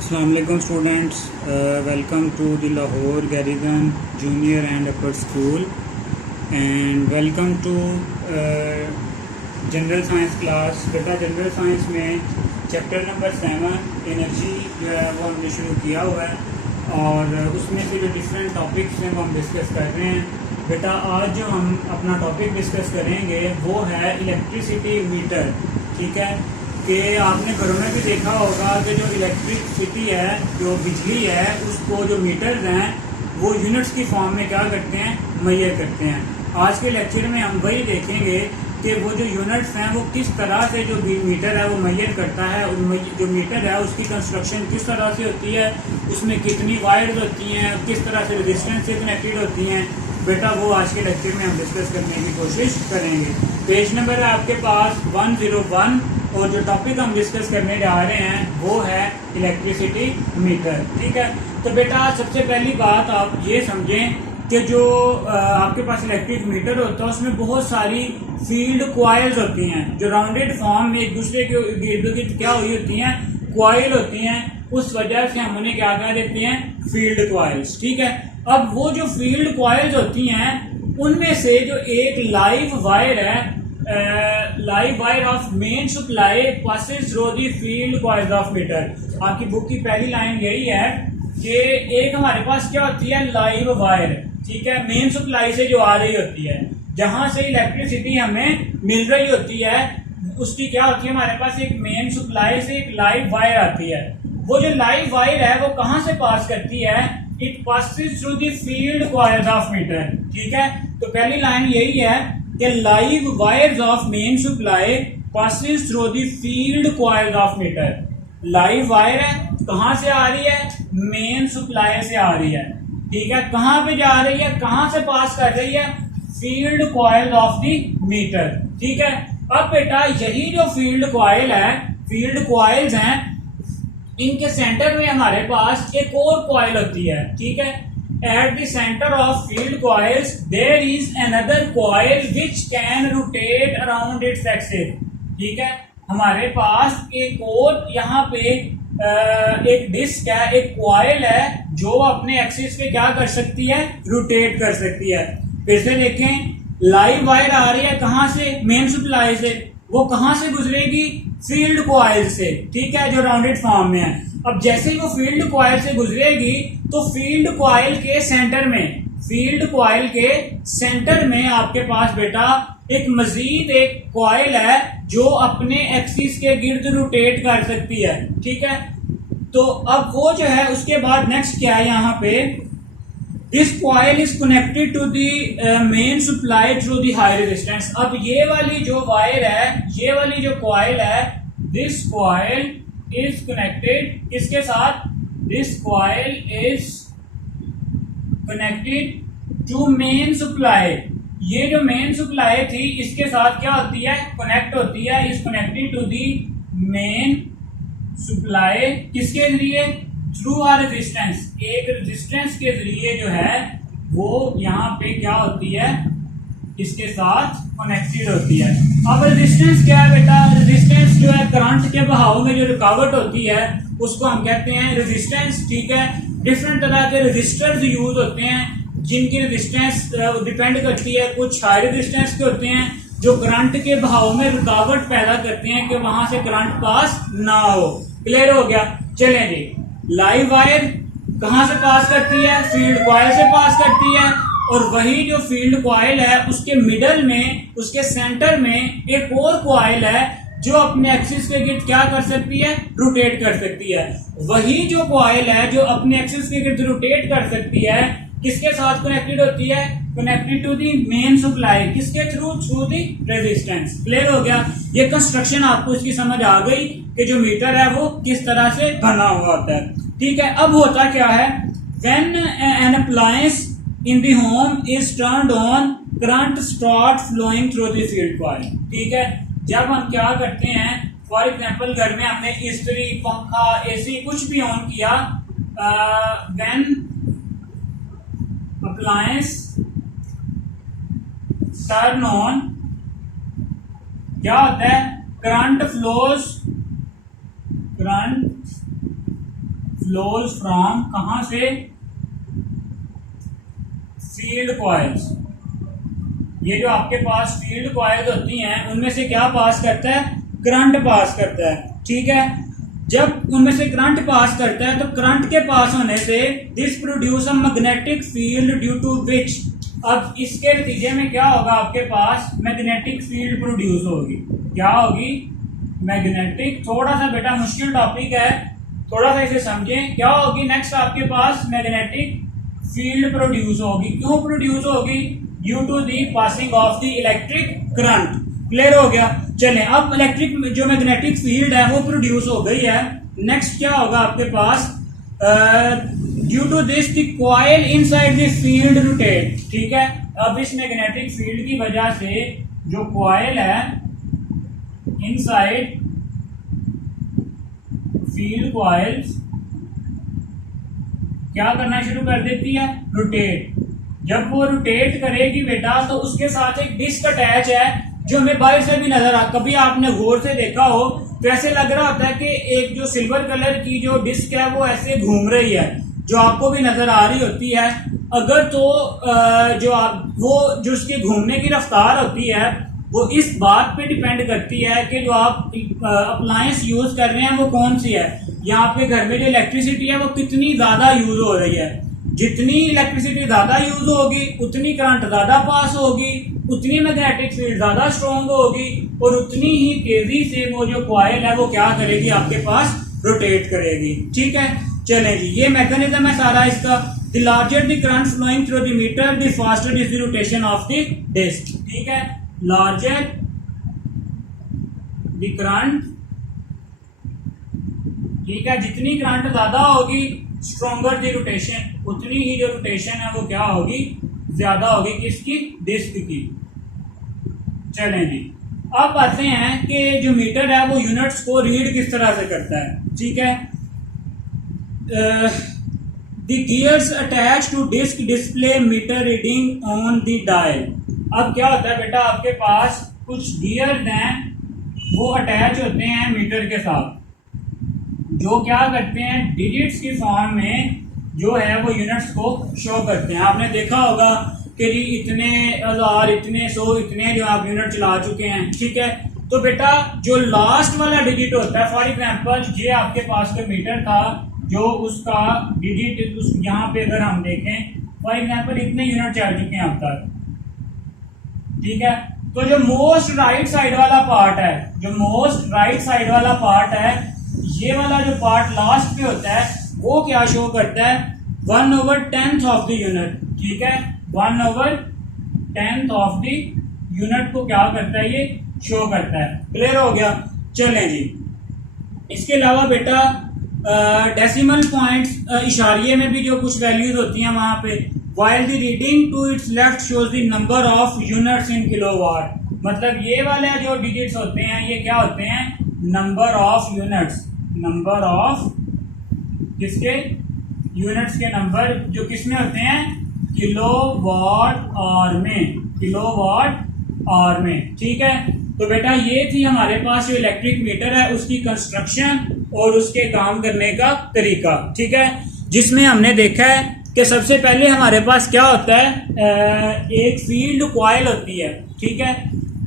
Assalamu alaikum students, welcome to the Lahore Garrison Junior and Upper School and welcome to general science class. बेटा general science में chapter number 7 energy जो है वो हमने शुरू किया हुआ है और उसमें से जो डिफरेंट टॉपिक्स हैं वो हम डिस्कस कर रहे हैं। बेटा आज जो हम अपना टॉपिक डिस्कस करेंगे वो है इलेक्ट्रिसिटी मीटर। ठीक है कि आपने घरों में भी देखा होगा कि जो इलेक्ट्रिसिटी है, जो बिजली है, उसको जो मीटर्स हैं वो यूनिट्स की फॉर्म में क्या करते हैं, मेजर करते हैं। आज के लेक्चर में हम वही देखेंगे कि वो जो यूनिट्स हैं वो किस तरह से जो मीटर है वो मेजर करता है। जो मीटर है उसकी कंस्ट्रक्शन किस तरह से होती है, उसमें कितनी वायर्स होती हैं, किस तरह से रेजिस्टेंस से कनेक्टेड होती हैं। बेटा वो आज के लेक्चर में हम डिस्कस करने की कोशिश करेंगे। पेज नंबर है आपके पास 101 और जो टॉपिक हम डिस्कस करने जा रहे हैं वो है इलेक्ट्रिसिटी मीटर। ठीक है, तो बेटा सबसे पहली बात आप ये समझें कि जो आपके पास इलेक्ट्रिक मीटर होता है उसमें बहुत सारी फील्ड कॉइल्स होती हैं जो राउंडेड फॉर्म में एक दूसरे के इर्द गिर्द क्या हुई होती हैं, कॉइल होती हैं। उस वजह से हम उन्हें क्या कह देते हैं, फील्ड कॉइल्स। ठीक है, अब वो जो फील्ड कॉइल्स होती हैं उनमें से जो एक लाइव वायर है, live wire of main supply passes through the field coils of meter. आपकी बुक की पहली लाइन यही है कि एक हमारे पास क्या होती है, लाइव वायर। ठीक है, मेन सप्लाई से जो आ रही होती है, जहां से इलेक्ट्रिसिटी हमें मिल रही होती है, उसकी क्या होती है, हमारे पास एक मेन सप्लाई से एक लाइव वायर आती है। वो जो लाइव वायर है वो कहां से पास करती है, it passes through the field coils of meter. ठीक है, तो पहली लाइन यही है कि live wires of main supply passes through the field coils of meter. Live wire है, कहां से आ रही है, मेन सप्लाई से आ रही है। ठीक है, कहां पे जा रही है, कहां से पास कर रही है, field coil of the meter. ठीक है, अब बेटा यही जो फील्ड कॉइल है, फील्ड कॉइल्स हैं, इनके सेंटर में हमारे पास एक और कॉइल होती है। ठीक है, at the centre of field coils there is another coil which can rotate around its axis. ठीक है, हमारे पास एक और यहाँ पे एक डिस्क है, एक कॉइल है जो अपने एक्सिस पे क्या कर सकती है, रोटेट कर सकती है। फिर से देखें, लाइव वायर आ रही है कहां से, मेन सप्लाई से, वो कहां से गुजरेगी, फील्ड कॉइल से। ठीक है, जो राउंडेड फॉर्म में है। अब जैसे ही वो फील्ड कॉइल से गुजरेगी तो फील्ड कॉइल के सेंटर में, फील्ड कॉइल के सेंटर में आपके पास बेटा एक मजीद एक कॉइल है जो अपने एक्सिस के गिर्द रोटेट कर सकती है। ठीक है, तो अब वो जो है उसके बाद नेक्स्ट क्या है यहाँ पे, this coil is connected to the main supply through the high resistance. अब ये वाली जो वायर है, ये वाली जो कॉइल है, दिस कॉइल इज कनेक्टेड किसके साथ, this coil is connected to main supply. ये जो मेन सप्लाई थी इसके साथ क्या होती है, कनेक्ट होती है, is connected to the main supply. किसके जरिए, थ्रू आ रेजिस्टेंस, एक रेजिस्टेंस के जरिए जो है वो यहाँ पे क्या होती है, इसके साथ कनेक्टेड होती है। अब रेजिस्टेंस क्या है बेटा, रेजिस्टेंस जो है करंट के बहाव में जो रुकावट होती है उसको हम कहते हैं रेजिस्टेंस। ठीक है, डिफरेंट तरह के रेजिस्टर्स यूज होते हैं जिनकी रेजिस्टेंस डिपेंड करती है, कुछ हाई रेजिस्टेंस के होते हैं जो करंट के बहाव में रुकावट पैदा करते हैं कि वहां से करंट पास ना हो। क्लियर हो गया, चलें जी। लाइव वायर कहां से पास करती है, फील्ड कॉइल से पास करती है, और वही जो फील्ड कॉइल है उसके मिडल में, उसके सेंटर में एक और कॉइल है जो अपने एक्सिस के गिर्द क्या कर सकती है, रोटेट कर सकती है। वही जो कॉइल है जो अपने एक्सिस के गिर्द रोटेट कर सकती है, किसके साथ कनेक्टेड होती है, connected to the main supply. किसके through, through the resistance. Clear हो गया, ये कंस्ट्रक्शन आपको इसकी समझ आ गई कि जो मीटर है वो किस तरह से बना हुआ होता है। ठीक है, अब होता क्या है, when an appliance in the home is turned on, current start flowing through the field coil. ठीक है, जब हम क्या करते हैं, फॉर एग्जाम्पल घर में हमने इस्त्री, पंखा, एसी कुछ भी ऑन किया, व्हेन अप्लायंस टर्न ऑन, क्या होता है, करंट फ्लोज फ्रॉम कहां से, फील्ड कॉइल्स। ये जो आपके पास फील्ड कॉइल्स होती हैं उनमें से क्या पास करता है, करंट पास करता है, ठीक है। जब उनमें से करंट पास करता है तो करंट के पास होने से this produce a magnetic field due to which, अब इसके नतीजे में क्या होगा, आपके पास मैग्नेटिक फील्ड प्रोड्यूस होगी। क्या होगी, मैग्नेटिक। थोड़ा सा बेटा मुश्किल टॉपिक है, थोड़ा सा इसे समझें। क्या होगी नेक्स्ट, आपके पास मैग्नेटिक फील्ड प्रोड्यूस होगी। क्यों प्रोड्यूस होगी, due to the passing of the electric current. Clear हो गया। चलें, अब इलेक्ट्रिक जो मैग्नेटिक फील्ड है वो प्रोड्यूस हो गई है। नेक्स्ट क्या होगा आपके पास, due to this the coil inside the field rotate, ठीक है। अब इस मैग्नेटिक फील्ड की वजह से जो कॉइल है इनसाइड फील्ड कॉइल्स क्या करना शुरू कर देती है, रोटेट। जब वो रोटेट करेगी बेटा तो उसके साथ एक डिस्क अटैच है जो हमें बाहर से भी नजर आ, कभी आपने गौर से देखा हो तो ऐसे लग रहा होता है कि एक जो सिल्वर कलर की जो डिस्क है वो ऐसे घूम रही है, जो आपको भी नजर आ रही होती है। अगर तो जो आप वो जो उसकी घूमने की रफ्तार होती है वो इस बात पे डिपेंड करती है कि जो आप अप्लायंस यूज कर रहे हैं वो कौन सी है, या आपके घर में जो इलेक्ट्रिसिटी है वो कितनी ज्यादा यूज हो रही है। जितनी इलेक्ट्रिसिटी ज्यादा यूज होगी उतनी करंट ज्यादा पास होगी, उतनी मैग्नेटिक फील्ड ज्यादा स्ट्रॉन्ग होगी और उतनी ही तेजी से वो जो कॉइल है वो क्या करेगी, आपके पास रोटेट करेगी, ठीक है। चलें जी, ये मैकेनिज्म है सारा इसका। The larger the current flowing through the meter the faster is the rotation of the disc, ठीक है। लार्जर द करंट, ठीक है, जितनी करंट ज्यादा होगी स्ट्रॉन्गर द रोटेशन, उतनी ही जो रोटेशन है वो क्या होगी, ज्यादा होगी, किसकी, डिस्क की। चलें जी, अब आते हैं कि जो मीटर है वो यूनिट्स को रीड किस तरह से करता है, ठीक है। The gears attach to disc display meter reading on the dial. अब क्या होता है बेटा, आपके पास कुछ गियर्स हैं वो अटैच होते हैं मीटर के साथ, जो क्या करते हैं डिजिट्स की फॉर्म में जो है वो यूनिट्स को शो करते हैं। आपने देखा होगा कि जी इतने हजार, इतने सौ, इतने जो आप यूनिट चला चुके हैं, ठीक है। तो बेटा जो लास्ट वाला डिजिट होता है, फॉर एग्जांपल ये आपके पास का मीटर था जो उसका डिजिट उस यहाँ पे अगर हम देखें फॉर एग्जांपल इतने यूनिट चल चुके हैं अब तक, ठीक है। तो जो मोस्ट राइट साइड वाला पार्ट है, जो मोस्ट राइट साइड वाला पार्ट है, ये वाला जो पार्ट लास्ट पे होता है वो क्या शो करता है, 1/10 ऑफ द यूनिट, ठीक है। 1/10 ऑफ द यूनिट को क्या करता है, ये शो करता है। क्लियर हो गया। चलें जी, इसके अलावा बेटा डेसिमल पॉइंट्स, इशारिये में भी जो कुछ वैल्यूज होती हैं वहां पे, while the reading to its left shows the number of units in kilowatt, मतलब ये वाले जो डिजिट्स होते हैं ये क्या होते हैं, number of units, number of किसके, यूनिट्स के नंबर जो किसमें होते हैं, किलोवाट आवर में, किलोवाट आवर में, ठीक है। तो बेटा ये थी हमारे पास जो इलेक्ट्रिक मीटर है उसकी कंस्ट्रक्शन और उसके काम करने का तरीका, ठीक है। जिसमें हमने देखा है कि सबसे पहले हमारे पास क्या होता है, एक फील्ड कॉइल होती है, ठीक है।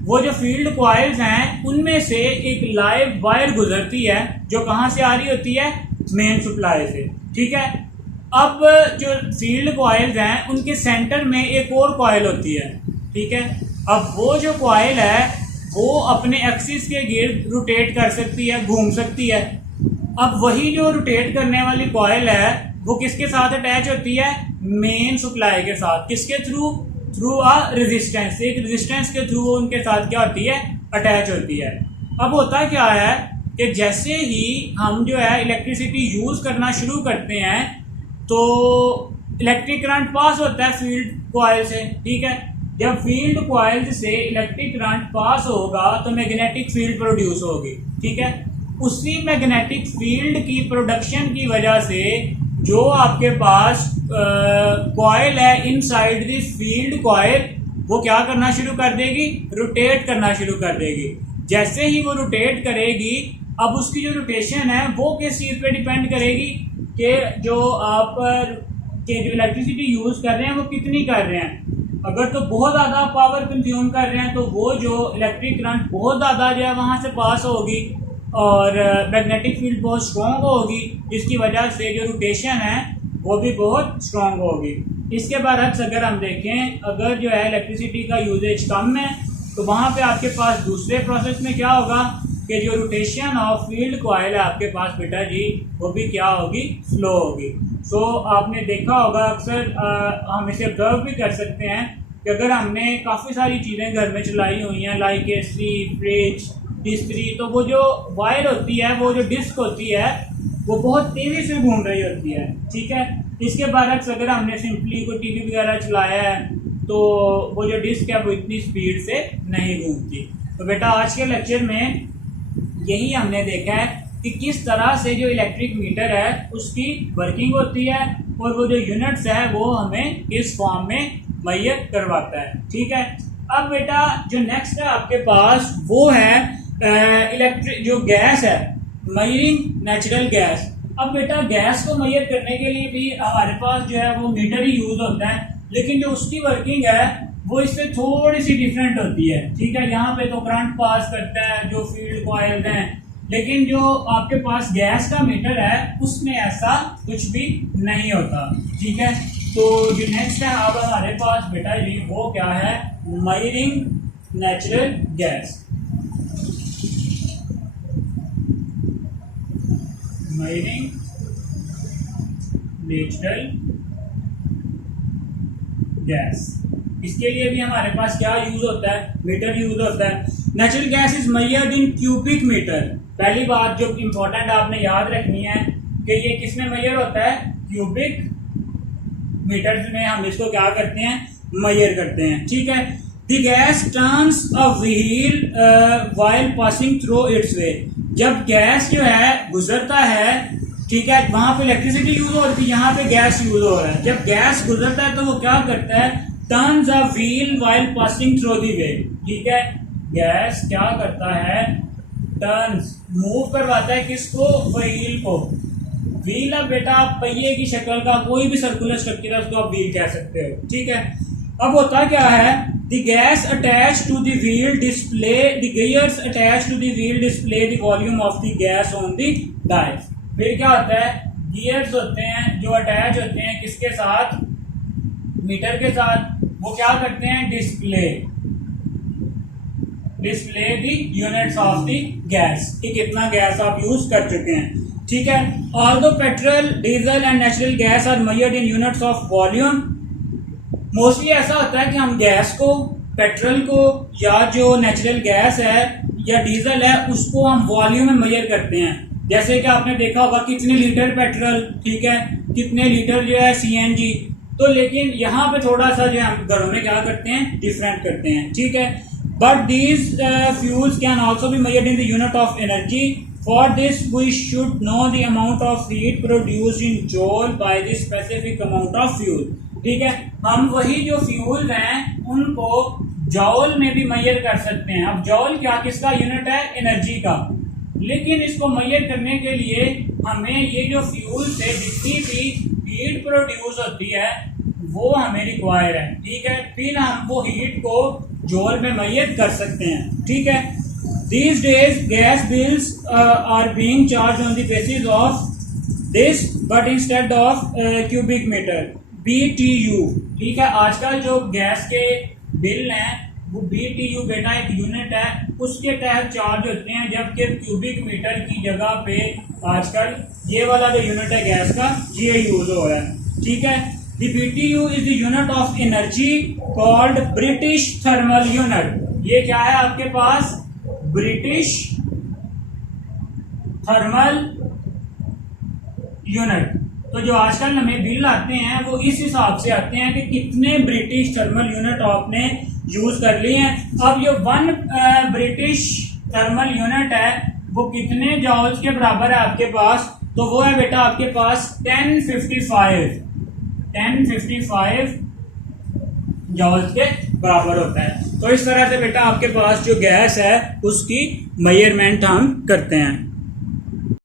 वो जो फील्ड कॉइल्स हैं उनमें से एक लाइव वायर गुजरती है जो कहां से आ रही होती है, मेन सप्लाई से, ठीक है। अब जो फील्ड कॉइल्स हैं उनके सेंटर में एक और कॉइल होती है, ठीक है। अब वो जो कॉइल है वो अपने एक्सिस के गिर्द रोटेट कर सकती है, घूम सकती है। अब वही जो रोटेट करने वाली कॉइल है वो किसके साथ अटैच होती है, मेन सप्लाई के साथ, किसके थ्रू, थ्रू अ रेजिस्टेंस, एक रेजिस्टेंस के थ्रू उनके साथ क्या होती है, अटैच होती है। अब होता क्या है कि जैसे ही हम जो है इलेक्ट्रिसिटी यूज करना शुरू करते हैं तो इलेक्ट्रिक करंट पास होता है फील्ड कॉइल से, ठीक है। जब फील्ड कॉइल से इलेक्ट्रिक करंट पास होगा तो मैग्नेटिक फील्ड प्रोड्यूस होगी, ठीक है। उसी मैग्नेटिक फील्ड की प्रोडक्शन की वजह से जो आपके पास कॉइल है इनसाइड दिस फील्ड कॉइल वो क्या करना शुरू कर देगी, रोटेट करना शुरू कर देगी। जैसे ही वो रोटेट करेगी अब उसकी जो रोटेशन है वो किस चीज़ पे डिपेंड करेगी कि जो आप के जो इलेक्ट्रिसिटी यूज़ कर रहे हैं वो कितनी कर रहे हैं। अगर तो बहुत ज़्यादा पावर कंज्यूम कर रहे हैं तो वो जो इलेक्ट्रिक करंट बहुत ज़्यादा जो है वहाँ से पास होगी और मैग्नेटिक फील्ड बहुत स्ट्रॉन्ग होगी, जिसकी वजह से जो रोटेशन है वो भी बहुत स्ट्रॉन्ग होगी। इसके बरक्स अगर हम देखें, अगर जो है इलेक्ट्रिसिटी का यूजेज कम है तो वहाँ पे आपके पास दूसरे प्रोसेस में क्या होगा कि जो रोटेशन ऑफ फील्ड कॉइल है आपके पास बेटा जी वो भी क्या होगी, स्लो होगी। सो आपने देखा होगा अक्सर हम इसे ऑब्जर्व भी कर सकते हैं कि अगर हमने काफ़ी सारी चीज़ें घर में चलाई हुई हैं लाइक एसी, फ्रिज, इस्त्री, तो वो जो वायर होती है, वो जो डिस्क होती है वो बहुत तेज़ी से घूम रही होती है, ठीक है। इसके बरक्स अगर हमने सिंपली कोई टीवी वगैरह चलाया है तो वो जो डिस्क है वो इतनी स्पीड से नहीं घूमती। तो बेटा आज के लेक्चर में यही हमने देखा है कि किस तरह से जो इलेक्ट्रिक मीटर है उसकी वर्किंग होती है और वो जो यूनिट्स है वो हमें किस फॉर्म में मुहैया करवाता है, ठीक है। अब बेटा जो नेक्स्ट है आपके पास वो है इलेक्ट्रिक जो गैस है, मेजरिंग नेचुरल गैस। अब बेटा गैस को मेजर करने के लिए भी हमारे पास जो है वो मीटर ही यूज होता है, लेकिन जो उसकी वर्किंग है वो इससे थोड़ी सी डिफरेंट होती है, ठीक है। यहाँ पे तो करंट पास करता है जो फील्ड कॉइल्स हैं, लेकिन जो आपके पास गैस का मीटर है उसमें ऐसा कुछ भी नहीं होता, ठीक है। तो जो नेक्स्ट है अब हमारे पास बेटा जी वो क्या है, measuring natural gas. Measuring natural gas, इसके लिए भी हमारे पास क्या यूज होता है, मीटर यूज होता है। Natural gas is measured in cubic metre. पहली बात जो इंपॉर्टेंट आपने याद रखनी है कि ये किसमें मेजर होता है, क्यूबिक मीटर में हम इसको क्या करते हैं, मेजर करते हैं, ठीक है। The gas turns a wheel while passing through its way. जब गैस जो है गुजरता है, ठीक है, वहां पे इलेक्ट्रिसिटी यूज हो रही थी, यहाँ पे गैस यूज हो रहा है। जब गैस गुजरता है तो वो क्या करता है, turns a wheel while passing through the way, ठीक है। गैस क्या करता है, टर्न्स मूव करवाता है किसको, व्हील को। व्हील अब बेटा पहिए की शक्ल का कोई भी सर्कुलर स्ट्रक्चर है उसको आप व्हील कह सकते हो, ठीक है। अब होता क्या है, the gas attach to the wheel display, the gears attach to the wheel display the volume of the gas on the dial. फिर क्या होता है, गियर्स होते हैं जो अटैच होते हैं किसके साथ, मीटर के साथ, वो क्या करते हैं, display the units of the gas, कि कितना गैस आप यूज कर चुके हैं, ठीक है। Although petrol, diesel and natural gas are measured in units of volume. Mostly ऐसा होता है कि हम गैस को, पेट्रोल को या जो नेचुरल गैस है या डीजल है उसको हम वॉल्यूम में मेजर करते हैं। जैसे कि आपने देखा होगा कितने लीटर पेट्रोल, ठीक है, कितने लीटर जो है सीएनजी। तो लेकिन यहाँ पे थोड़ा सा जो हम घरों में क्या करते हैं, डिफरेंट करते हैं, ठीक है। But these fuels can also be measured in the unit of energy. For this we should know the amount of heat produced in joule by the specific amount of fuel, ठीक है। हम वही जो fuel हैं उनको जॉल में भी major कर सकते हैं। अब जॉल क्या, किसका यूनिट है, एनर्जी का, लेकिन इसको मेजर करने के लिए हमें ये जो फ्यूल से जितनी भी हीट प्रोड्यूस होती है वो हमें रिक्वायर है, ठीक है। फिर हम वो हीट को जॉल में मेजर कर सकते हैं, ठीक है। These days gas bills are being charged on the basis of this, but instead of cubic meter, BTU, ठीक है। आजकल जो गैस के बिल हैं वो BTU बेटा एक यूनिट है, उसके तहत चार्ज होते हैं, जबकि क्यूबिक मीटर की जगह पे आजकल ये वाला जो यूनिट है गैस का ये यूज हो रहा है, ठीक है। The BTU is the unit of energy called British thermal unit। ये क्या है आपके पास, ब्रिटिश थर्मल यूनिट। तो जो आजकल हमें बिल आते हैं वो इस हिसाब से आते हैं कि कितने ब्रिटिश थर्मल यूनिट आपने यूज कर लिए हैं। अब ये 1 ब्रिटिश थर्मल यूनिट है वो कितने जॉल्स के बराबर है आपके पास, तो वो है बेटा आपके पास 1055 जॉल्स के बराबर होता है। तो इस तरह से बेटा आपके पास जो गैस है उसकी मेजरमेंट हम करते हैं।